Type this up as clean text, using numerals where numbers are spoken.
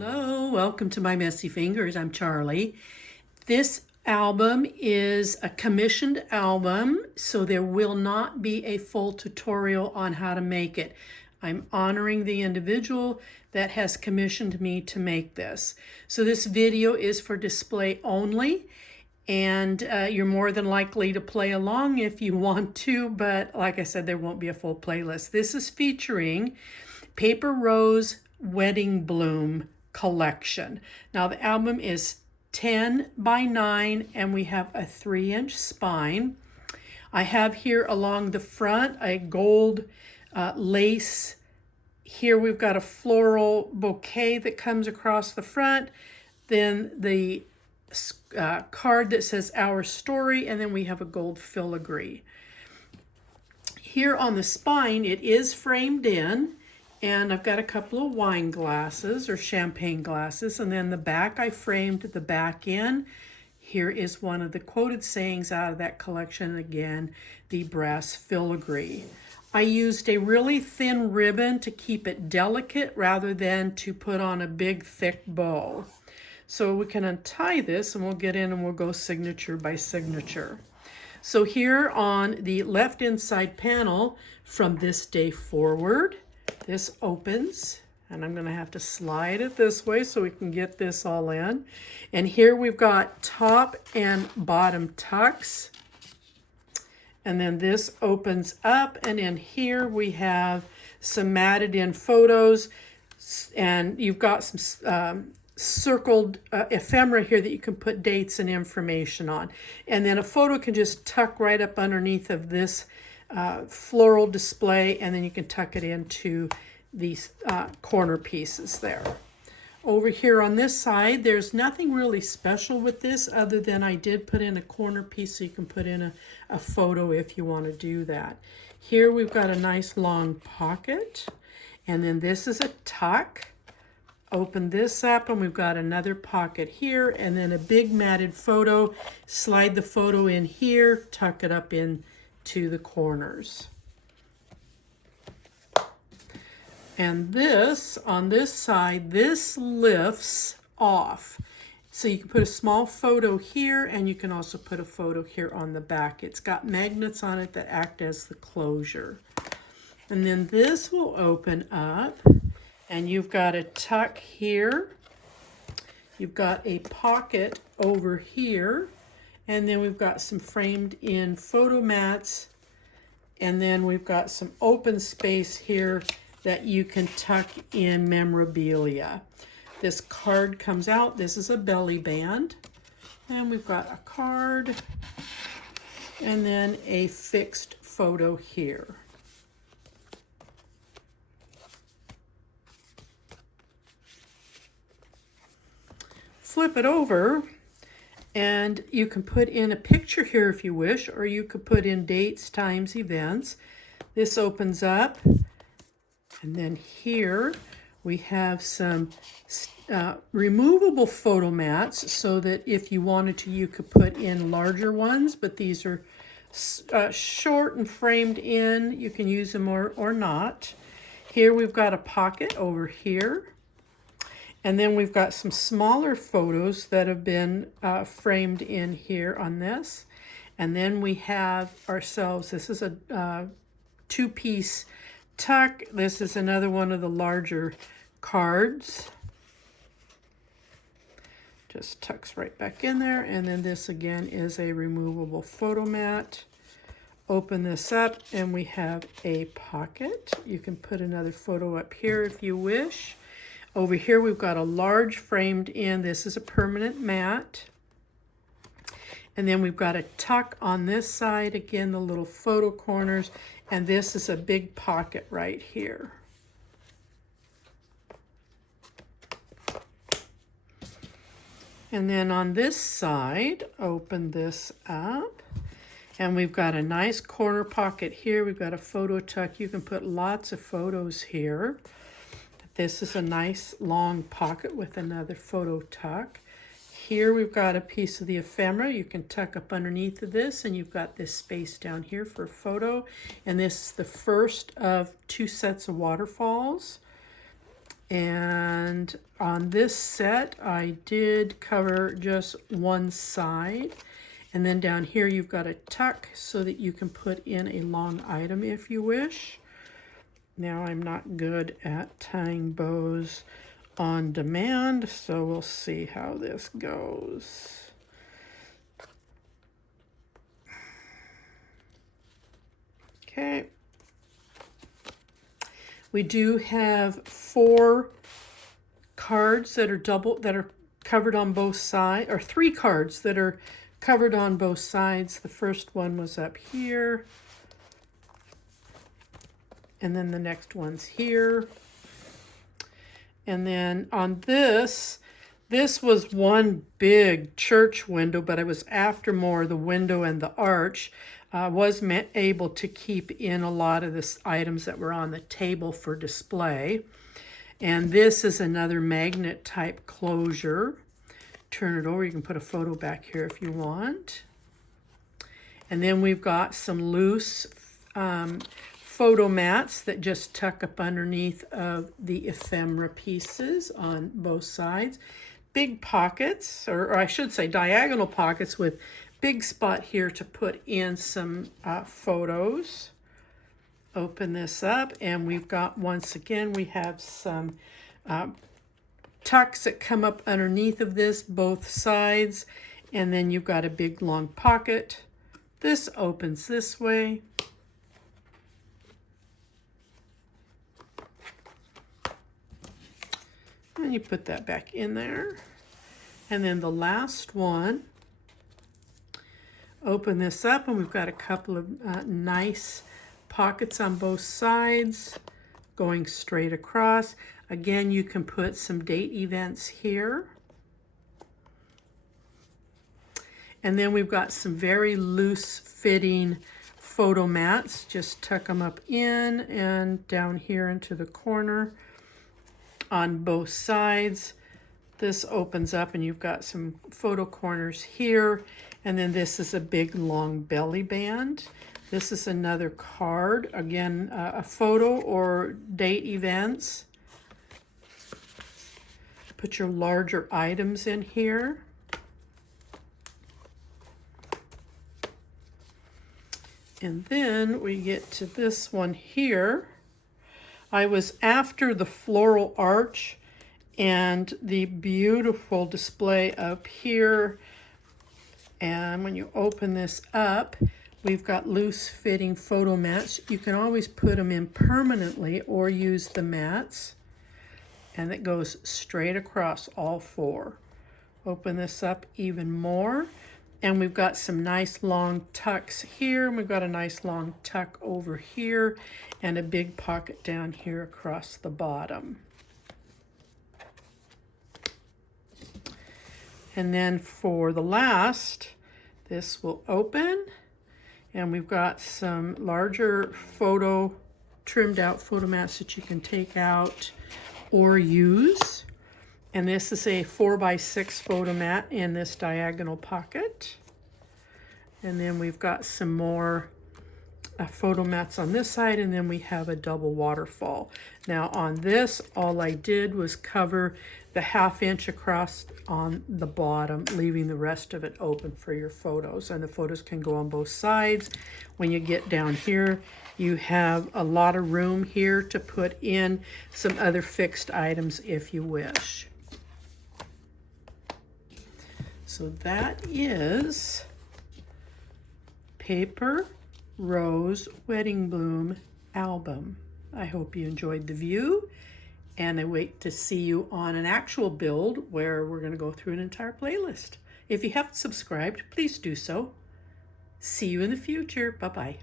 Hello, welcome to My Messy Fingers. I'm Charlie. This album is a commissioned album, so there will not be a full tutorial on how to make it. I'm honoring the individual that has commissioned me to make this. So this video is for display only, and you're more than likely to play along if you want to, but like I said, there won't be a full playlist. This is featuring Paper Rose Wedding Bloom collection. Now the album is 10 by 9 and we have a 3-inch spine. I have here along the front a gold lace. Here we've got a floral bouquet that comes across the front. Then the card that says Our Story, and then we have a gold filigree. Here on the spine it is framed in. And I've got a couple of wine glasses or champagne glasses. And then the back, I framed the back in. Here is one of the quoted sayings out of that collection. Again, the brass filigree. I used a really thin ribbon to keep it delicate rather than to put on a big thick bow. So we can untie this and we'll get in and we'll go signature by signature. So here on the left inside panel, from this day forward, this opens, and I'm going to have to slide it this way so we can get this all in. And here we've got top and bottom tucks. And then this opens up, and in here we have some matted in photos. And you've got some circled ephemera here that you can put dates and information on. And then a photo can just tuck right up underneath of this floral display, and then you can tuck it into these corner pieces there. Over here on this side, there's nothing really special with this other than I did put in a corner piece so you can put in a photo if you want to do that. Here we've got a nice long pocket, and then this is a tuck. Open this up and we've got another pocket here, and then a big matted photo. Slide the photo in here, tuck it up in to the corners. And this, on this side, this lifts off. So you can put a small photo here, and you can also put a photo here on the back. It's got magnets on it that act as the closure. And then this will open up, and you've got a tuck here. You've got a pocket over here. And then we've got some framed in photo mats. And then we've got some open space here that you can tuck in memorabilia. This card comes out. This is a belly band. And we've got a card. And then a fixed photo here. Flip it over. And you can put in a picture here if you wish, or you could put in dates, times, events. This opens up. And then here we have some removable photo mats so that if you wanted to, you could put in larger ones. But these are short and framed in. You can use them or not. Here we've got a pocket over here. And then we've got some smaller photos that have been framed in here on this. And then we have ourselves, this is a two-piece tuck. This is another one of the larger cards. Just tucks right back in there. And then this again is a removable photo mat. Open this up and we have a pocket. You can put another photo up here if you wish. Over here we've got a large framed in. This is a permanent mat. And then we've got a tuck on this side. Again, the little photo corners. And this is a big pocket right here. And then on this side, open this up. And we've got a nice corner pocket here. We've got a photo tuck. You can put lots of photos here. This is a nice long pocket with another photo tuck. Here we've got a piece of the ephemera. You can tuck up underneath of this, and you've got this space down here for a photo. And this is the first of 2 sets of waterfalls. And on this set, I did cover just one side. And then down here, you've got a tuck so that you can put in a long item if you wish. Now, I'm not good at tying bows on demand, so we'll see how this goes. Okay. We do have 4 cards that are covered on both sides, or 3 cards that are covered on both sides. The first one was up here, and then the next one's here. And then on this was one big church window, but it was after more the window and the arch. Was able to keep in a lot of the items that were on the table for display. And this is another magnet type closure. Turn it over, you can put a photo back here if you want. And then we've got some loose photo mats that just tuck up underneath of the ephemera pieces on both sides. Big pockets, or I should say diagonal pockets with big spot here to put in some photos. Open this up, and we've got, once again, we have some tucks that come up underneath of this, both sides, and then you've got a big long pocket. This opens this way. And you put that back in there. And then the last one, open this up, and we've got a couple of nice pockets on both sides going straight across. Again, you can put some date events here. And then we've got some very loose fitting photo mats. Just tuck them up in and down here into the corner on both sides. This opens up and you've got some photo corners here. And then this is a big long belly band. This is another card. Again, a photo or date events. Put your larger items in here. And then we get to this one here. I was after the floral arch and the beautiful display up here. And when you open this up, we've got loose fitting photo mats. You can always put them in permanently or use the mats. And it goes straight across all 4. Open this up even more. And we've got some nice long tucks here. And we've got a nice long tuck over here and a big pocket down here across the bottom. And then for the last, this will open. And we've got some larger trimmed out photo mats that you can take out or use. And this is a 4x6 photo mat in this diagonal pocket. And then we've got some more photo mats on this side, and then we have a double waterfall. Now on this, all I did was cover the 1/2 inch across on the bottom, leaving the rest of it open for your photos. And the photos can go on both sides. When you get down here, you have a lot of room here to put in some other fixed items if you wish. So that is Paper Rose Wedding Bloom album. I hope you enjoyed the view, and I wait to see you on an actual build where we're going to go through an entire playlist. If you haven't subscribed, please do so. See you in the future. Bye-bye.